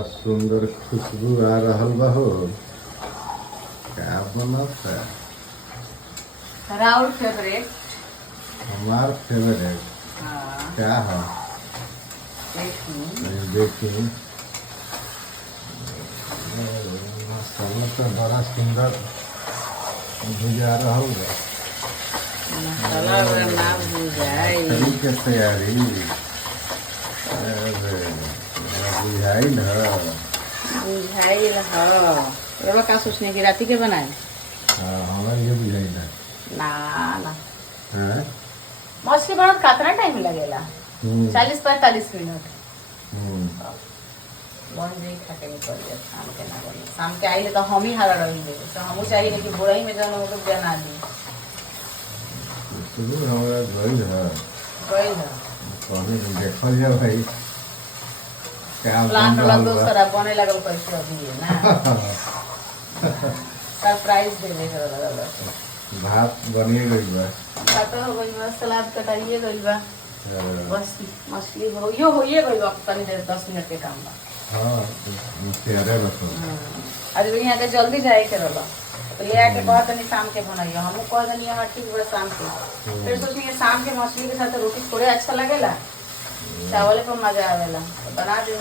बड़ा सुंदर खुशबू आ रहल बा हो। क्या बनत है? राउर फेवरेट। हमार फेवरेट हाँ क्या है? देखी देखी मसाला तो बड़ा सुंदर भुजा रहल बा। मसाला अगर ना भुजाई मछली के तैयारी अरे बुझाइल है। बुझाइल ह रवा का सोचने की राती के बनाए हमारा ये बुझाइल है। ना ना हैं? मछली बनत कितना टाइम लगेला? 40-45 मिनट। बन जाई खाके निकल जाए शाम के ना बनी। शाम के आइले तो हम ही हारा रही तो हमू चाहिए कि बोरा ही में जन लोग बना दी शुरू हमारा गइल है। गइल ह कहीं देखल जाए भाई क्या प्लान बन वाला रहल बा। दोसरा बने लगल कैसे अभी है ना सरप्राइज देने के लगल भात बनिए गइल बा। काटो हो गइल बा सलाद कटाइए गइल बा बस मछली होइए गइल बा तनी देर 10 मिनट के काम बा। हाँ तैयारे रखो। आज यहाँ के जल्दी जाए के रहला तो ले आके कहा तनी शाम के बनाइए हमू कह दनी हाँ ठीक बा शाम के। फिर सोचिए शाम के मछली के साथ रोटी थोड़े अच्छा लगेला चावल पर मजा आवेला तो बना दे।